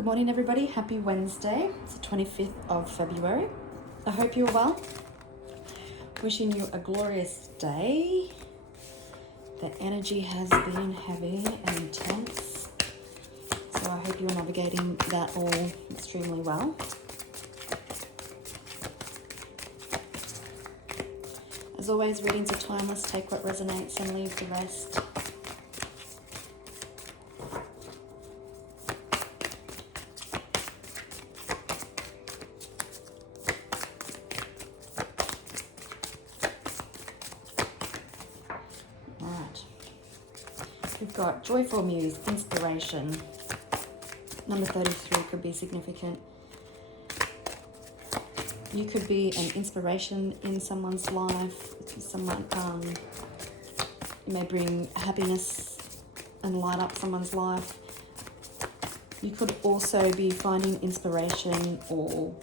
Good morning, everybody. Happy Wednesday. It's the 25th of February. I hope you're well. Wishing you a glorious day. The energy has been heavy and intense, so I hope you're navigating that all extremely well. As always, readings are timeless. Take what resonates and leave the rest. We've got joyful muse, inspiration. Number 33 could be significant. You could be an inspiration in someone's life. Someone, you may bring happiness and light up someone's life. You could also be finding inspiration or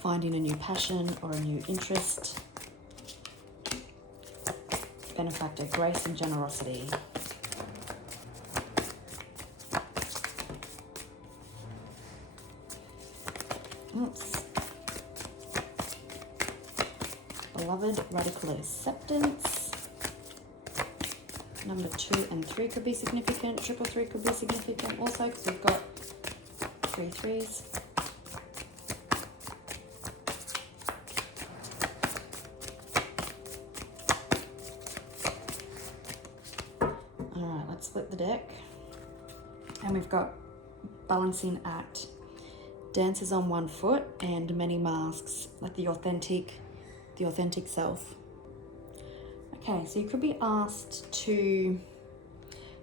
finding a new passion or a new interest. Benefactor, grace and generosity. Oops. Beloved, radical acceptance. Number 2 and 3 could be significant. Triple 3 could be significant also because we've got 3 threes. Split the deck, and we've got balancing act, dances on one foot, and many masks, like the authentic self. Okay, so you could be asked to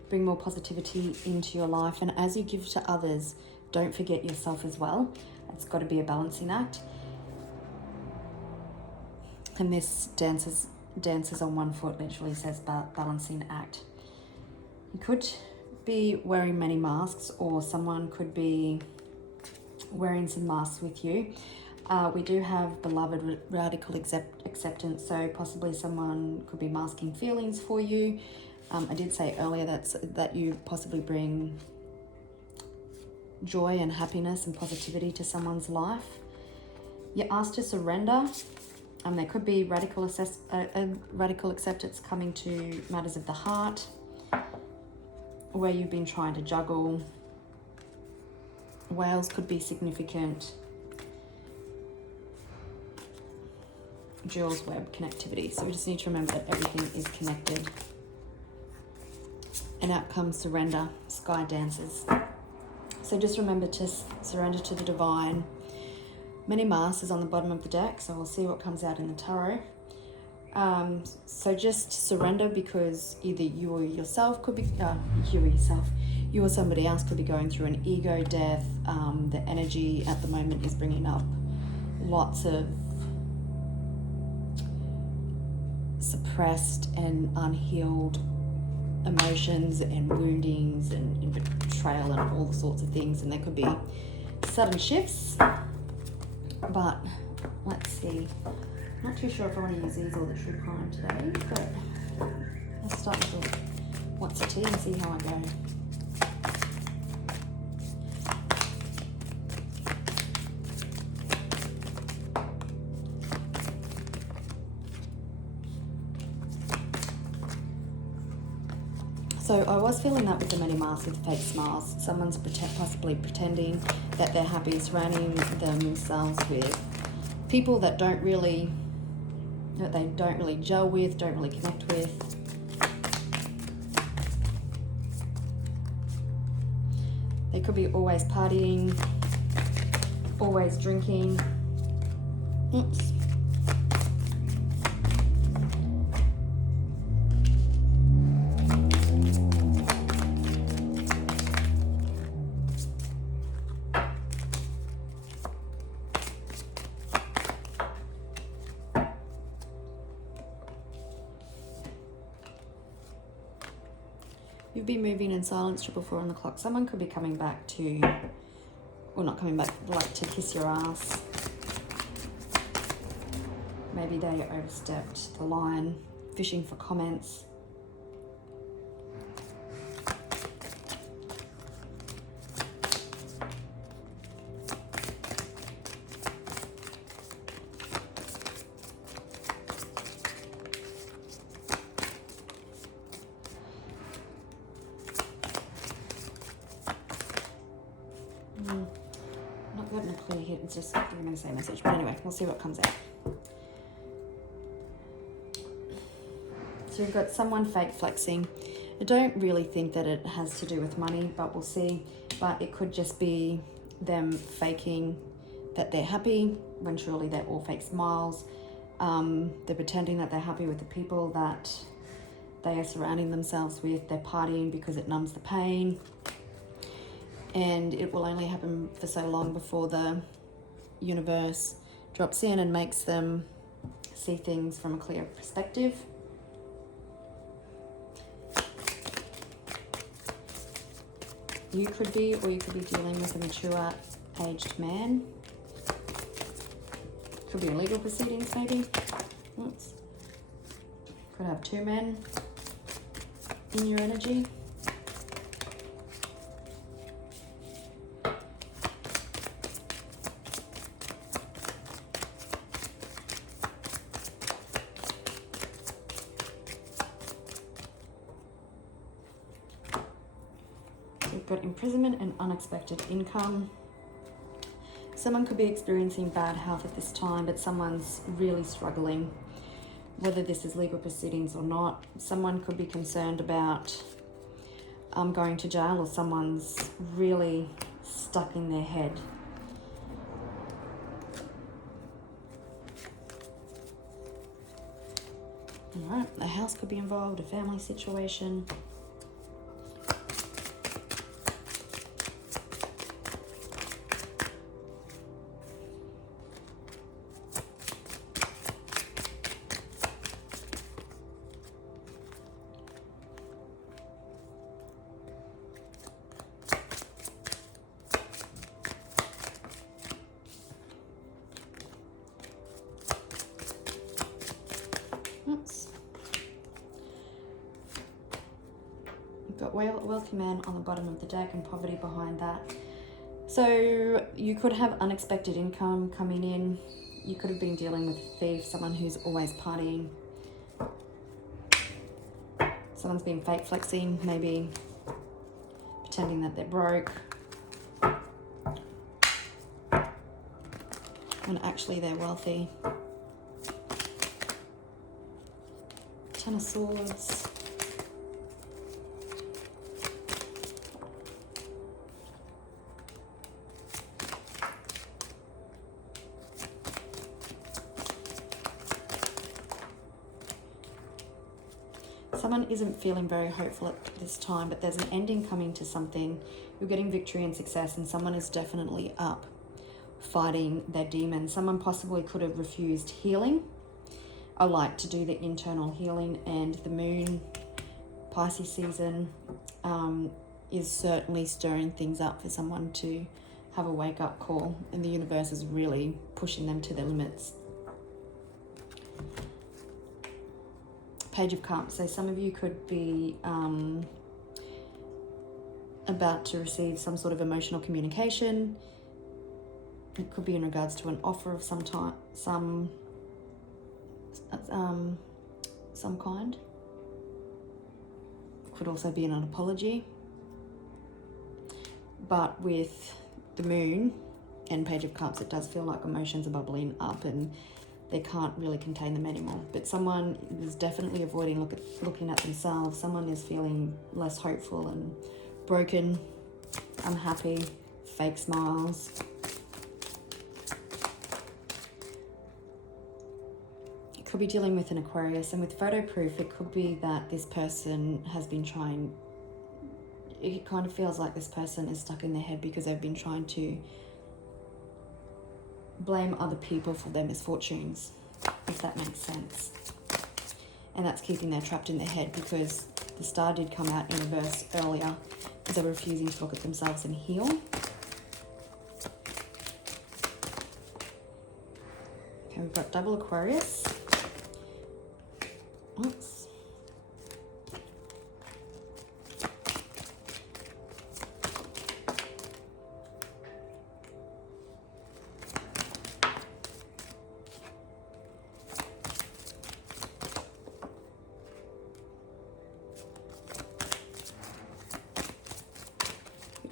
bring more positivity into your life, and as you give to others, don't forget yourself as well. It's got to be a balancing act. And this dances on one foot literally says balancing act. You could be wearing many masks, or someone could be wearing some masks with you. We do have beloved radical acceptance, so possibly someone could be masking feelings for you. I did say earlier that you possibly bring joy and happiness and positivity to someone's life. You're asked to surrender. There could be radical acceptance coming to matters of the heart, where you've been trying to juggle. Whales could be significant. Jewel's web connectivity. So we just need to remember that everything is connected. And out comes surrender, sky dances. So just remember to surrender to the divine. Many masks is on the bottom of the deck, so we'll see what comes out in the tarot. So just surrender, because either you or yourself could be, you or somebody else could be going through an ego death. The energy at the moment is bringing up lots of suppressed and unhealed emotions and woundings and betrayal and all sorts of things. And there could be sudden shifts, but let's see. Not too sure if I want to use these or the true crime today, but let's start with the what's a tea and see how I go. So I was feeling that with the many masks with fake smiles. Someone's possibly pretending that they're happy, surrounding themselves with people that they don't really gel with, don't really connect with. They could be always partying, always drinking. Oops. You've been moving in silence, 444 on the clock. Someone could be coming back to, or not coming back, like to kiss your ass. Maybe they overstepped the line, fishing for comments. here, it's just giving me the same message. But anyway, we'll see what comes out. So we've got someone fake flexing. I don't really think that it has to do with money, but we'll see. But it could just be them faking that they're happy when truly they're all fake smiles. They're pretending that they're happy with the people that they are surrounding themselves with. They're partying because it numbs the pain. And it will only happen for so long before the universe drops in and makes them see things from a clear perspective. You could be, or you could be dealing with a mature aged man. Could be in legal proceedings maybe. Oops. Could have two men in your energy. We've got imprisonment and unexpected income. Someone could be experiencing bad health at this time, but someone's really struggling, whether this is legal proceedings or not. Someone could be concerned about going to jail, or someone's really stuck in their head. All right, a house could be involved, a family situation. We've got wealthy man on the bottom of the deck and poverty behind that. So you could have unexpected income coming in. You could have been dealing with a thief, someone who's always partying. Someone's been fake flexing, maybe pretending that they're broke, when actually they're wealthy. Ten of Swords. Someone isn't feeling very hopeful at this time, but there's an ending coming to something. You're getting victory and success, and someone is definitely up fighting their demons. Someone possibly could have refused healing. I like to do the internal healing, and the moon, Pisces season, is certainly stirring things up for someone to have a wake-up call, and the universe is really pushing them to their limits. Page of Cups. So some of you could be about to receive some sort of emotional communication. It could be in regards to an offer of some type, some kind. Could also be an apology. But with the moon and Page of Cups, it does feel like emotions are bubbling up and they can't really contain them anymore. But someone is definitely avoiding looking at themselves. Someone is feeling less hopeful and broken, unhappy, fake smiles. It could be dealing with an Aquarius, and with photo proof, it could be that this person has been trying, it kind of feels like this person is stuck in their head because they've been trying to blame other people for their misfortunes, if that makes sense. And that's keeping them trapped in their head, because the star did come out in reverse earlier because they're refusing to look at themselves and heal. Okay, we've got double Aquarius. Oops.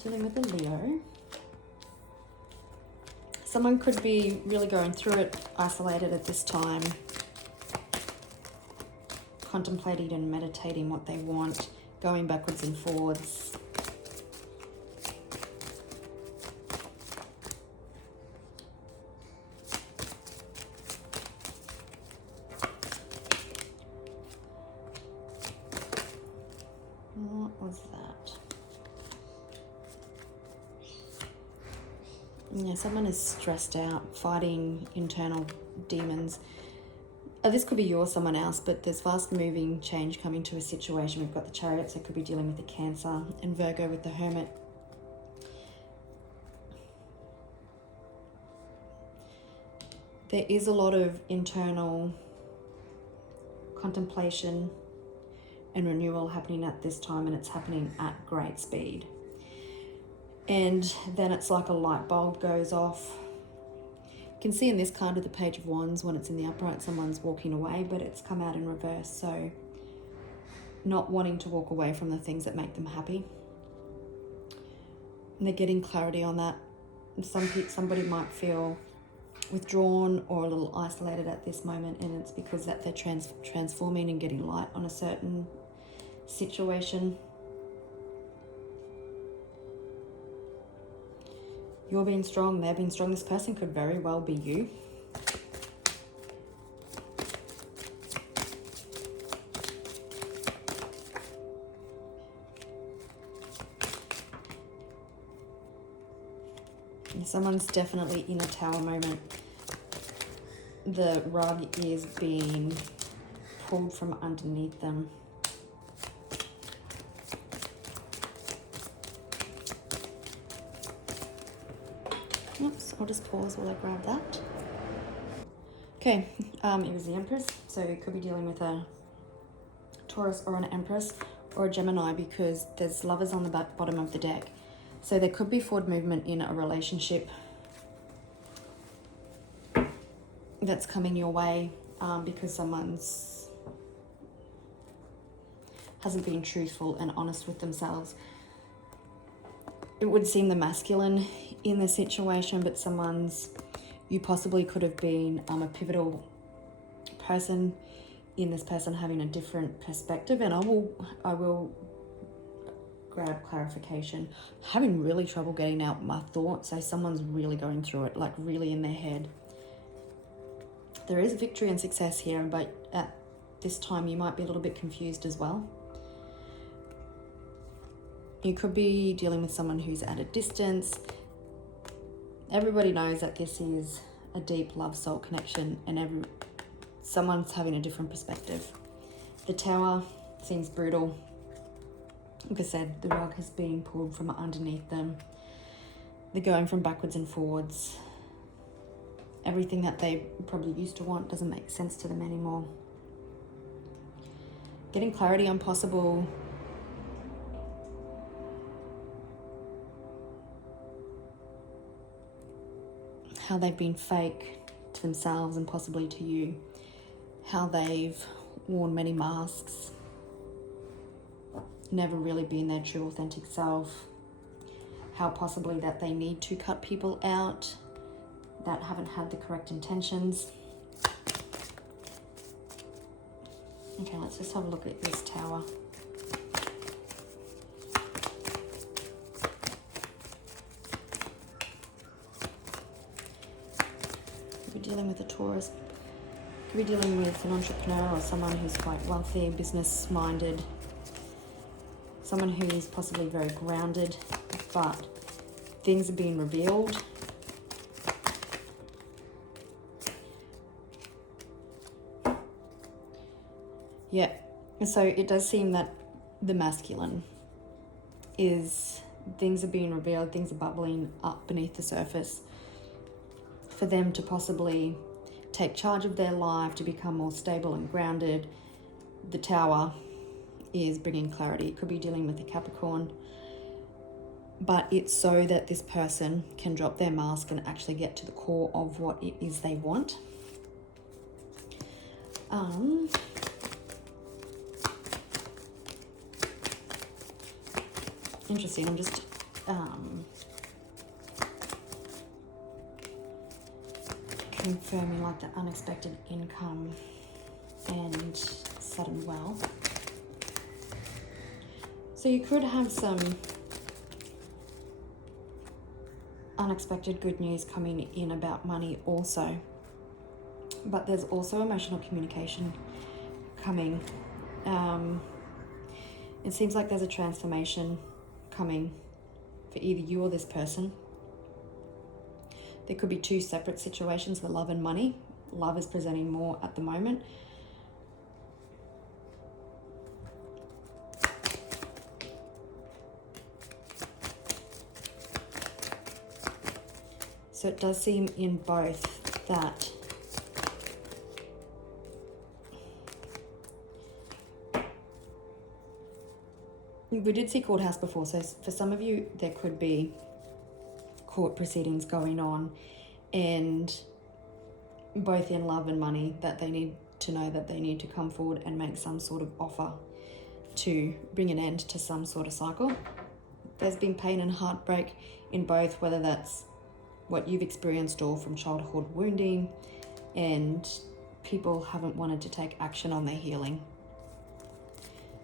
Dealing with a Leo. Someone could be really going through it, isolated at this time, contemplating and meditating what they want, going backwards and forwards. What was that? Yeah, someone is stressed out, fighting internal demons. This could be you or someone else, but there's fast moving change coming to a situation. We've got the Chariot, so it could be dealing with the Cancer, and Virgo with the Hermit. There is a lot of internal contemplation and renewal happening at this time, and it's happening at great speed. And then it's like a light bulb goes off. You can see in this card of the Page of Wands, when it's in the upright, someone's walking away, but it's come out in reverse. So not wanting to walk away from the things that make them happy. And they're getting clarity on that. And somebody might feel withdrawn or a little isolated at this moment, and it's because that they're transforming and getting light on a certain situation. You're being strong, they're being strong. This person could very well be you. Someone's definitely in a Tower moment. The rug is being pulled from underneath them. Oops, I'll just pause while I grab that. Okay, it was the Empress, so it could be dealing with a Taurus or an Empress or a Gemini, because there's Lovers on the bottom of the deck. So there could be forward movement in a relationship that's coming your way, because someone's hasn't been truthful and honest with themselves. It would seem the masculine in the situation, but you possibly could have been a pivotal person in this person having a different perspective. And I will grab clarification. I'm having really trouble getting out my thoughts, so someone's really going through it, like really in their head. There is victory and success here, but at this time you might be a little bit confused as well. You could be dealing with someone who's at a distance. Everybody knows that this is a deep love soul connection, and someone's having a different perspective. The Tower seems brutal. Like I said, the rug has been pulled from underneath them. They're going from backwards and forwards. Everything that they probably used to want doesn't make sense to them anymore. Getting clarity on possible how they've been fake to themselves and possibly to you, how they've worn many masks, never really been their true authentic self, how possibly that they need to cut people out that haven't had the correct intentions. Okay, let's just have a look at this Tower. Dealing with a Taurus, could be dealing with an entrepreneur or someone who's quite wealthy, business minded, someone who is possibly very grounded, but things are being revealed. Yeah, so it does seem that the masculine is, things are being revealed, things are bubbling up beneath the surface, for them to possibly take charge of their life, to become more stable and grounded. The Tower is bringing clarity. It could be dealing with a Capricorn, but it's so that this person can drop their mask and actually get to the core of what it is they want. Interesting. I'm just confirming like the unexpected income and sudden wealth. So you could have some unexpected good news coming in about money also. But there's also emotional communication coming. It seems like there's a transformation coming for either you or this person. There could be two separate situations for love and money. Love is presenting more at the moment. So it does seem in both that we did see court house before, so for some of you there could be court proceedings going on, and both in love and money, that they need to know that they need to come forward and make some sort of offer to bring an end to some sort of cycle. There's been pain and heartbreak in both, whether that's what you've experienced or from childhood wounding, and people haven't wanted to take action on their healing.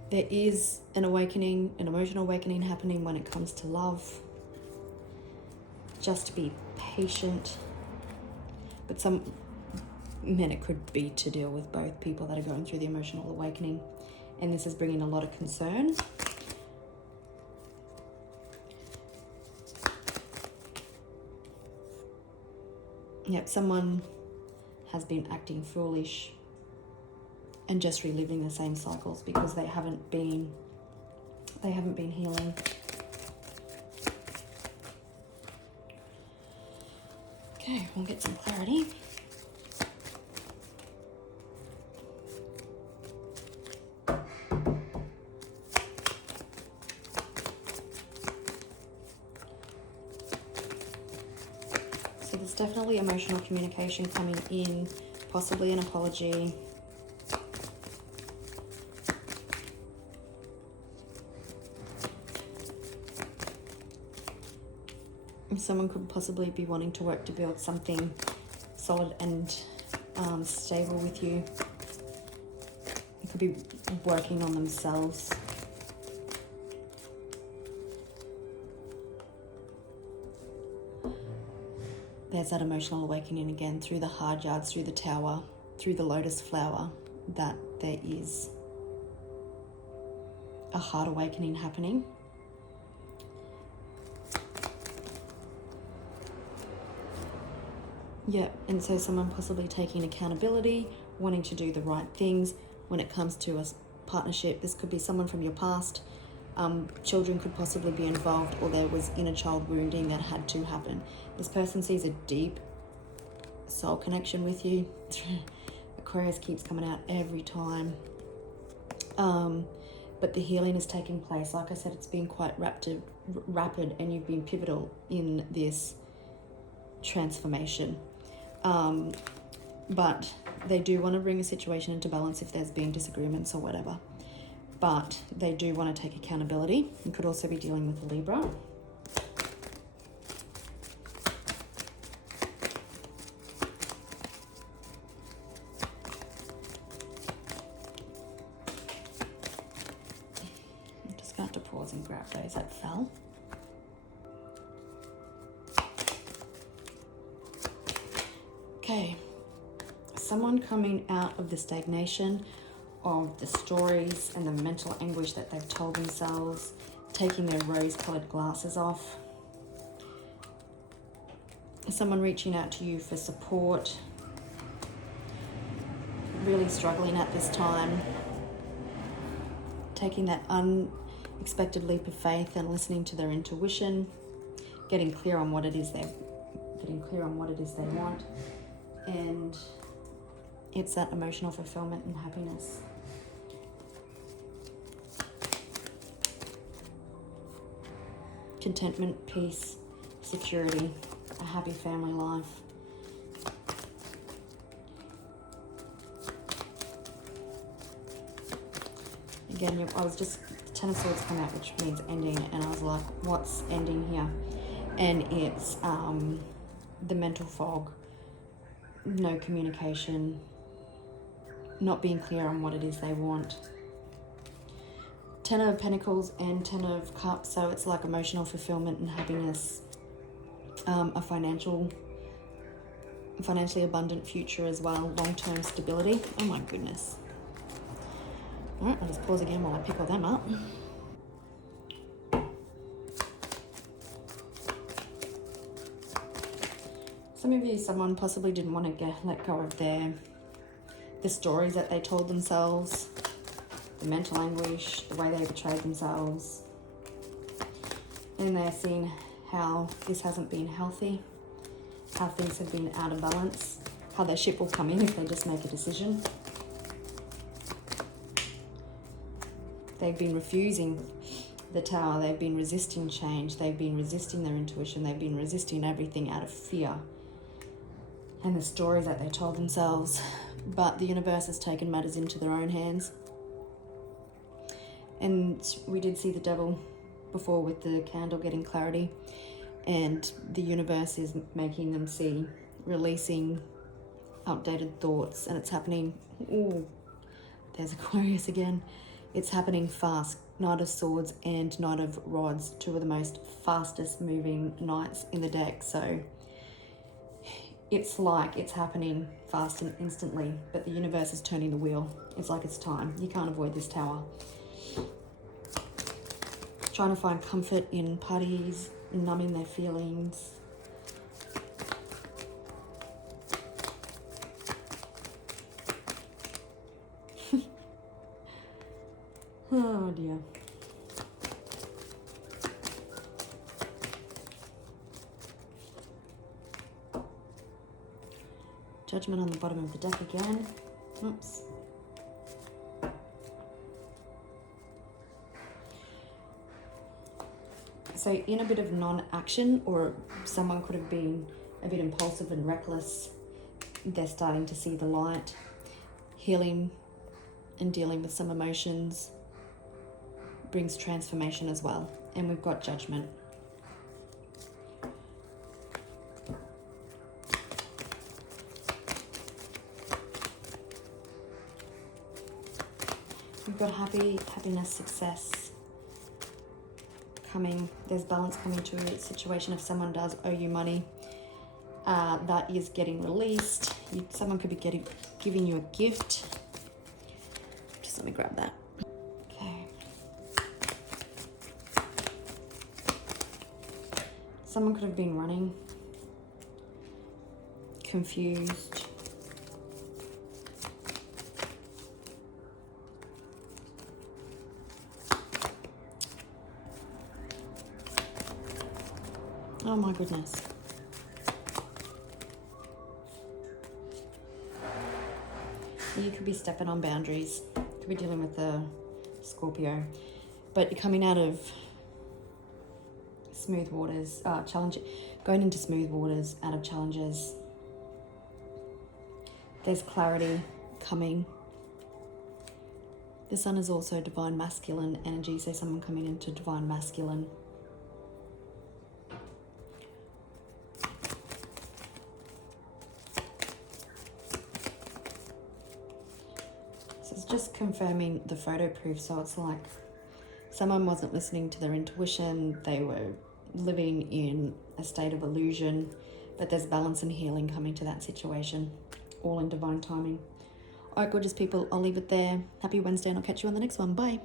There is an awakening, an emotional awakening happening when it comes to love. Just be patient. But some men, it could be to deal with both people that are going through the emotional awakening. And this is bringing a lot of concern. Yep, someone has been acting foolish and just reliving the same cycles because they haven't been healing. Okay, we'll get some clarity. So there's definitely emotional communication coming in, possibly an apology. Someone could possibly be wanting to work to build something solid and stable with you. It could be working on themselves. There's that emotional awakening again through the hard yards, through the tower, through the lotus flower, that there is a heart awakening happening. Yeah, and so someone possibly taking accountability, wanting to do the right things when it comes to a partnership. This could be someone from your past. Children could possibly be involved, or there was inner child wounding that had to happen. This person sees a deep soul connection with you. Aquarius keeps coming out every time. But the healing is taking place. Like I said, it's been quite rapid, and you've been pivotal in this transformation. But they do want to bring a situation into balance if there's been disagreements or whatever. But they do want to take accountability. You could also be dealing with a Libra. I'm just going to have to pause and grab those that fell. Okay, someone coming out of the stagnation of the stories and the mental anguish that they've told themselves, taking their rose-colored glasses off. Someone reaching out to you for support, really struggling at this time, taking that unexpected leap of faith and listening to their intuition, getting clear on what it is they want. And it's that emotional fulfillment and happiness. Contentment, peace, security, a happy family life. Again, I was just, the Ten of Swords come out, which means ending, and I was like, what's ending here? And it's the mental fog. no communication, not being clear on what it is they want. Ten of Pentacles and Ten of Cups, so it's like emotional fulfillment and happiness, a financially abundant future as well, long-term stability. Oh my goodness. All right, I'll just pause again while I pick all them up. Some of you, someone possibly didn't want to let go of the stories that they told themselves, the mental anguish, the way they betrayed themselves. And they're seeing how this hasn't been healthy, how things have been out of balance, how their ship will come in if they just make a decision. They've been refusing the Tower, they've been resisting change, they've been resisting their intuition, they've been resisting everything out of fear and the stories that they told themselves. But the universe has taken matters into their own hands. And we did see the Devil before with the candle getting clarity, and the universe is making them see, releasing outdated thoughts, and it's happening. Ooh, there's Aquarius again. It's happening fast. Knight of Swords and Knight of Rods, two of the most fastest moving knights in the deck. So it's like it's happening fast and instantly, but the universe is turning the wheel. It's like it's time. You can't avoid this Tower. Trying to find comfort in parties, numbing their feelings. Oh dear. Judgment on the bottom of the deck again. Oops. So in a bit of non-action, or someone could have been a bit impulsive and reckless, they're starting to see the light, healing and dealing with some emotions brings transformation as well. And we've got Judgment. We've got happiness, success coming. There's balance coming to a situation if someone does owe you money. That is getting released. Someone could be giving you a gift. Just let me grab that. Okay. Someone could have been running, confused. Oh my goodness. You could be stepping on boundaries. Could be dealing with the Scorpio. But you're coming out of smooth waters, going into smooth waters, out of challenges. There's clarity coming. The Sun is also divine masculine energy, so someone coming into divine masculine. It's just confirming the photo proof. So it's like someone wasn't listening to their intuition. They were living in a state of illusion, but there's balance and healing coming to that situation, all in divine timing. All right, gorgeous people, I'll leave it there. Happy Wednesday, and I'll catch you on the next one. Bye.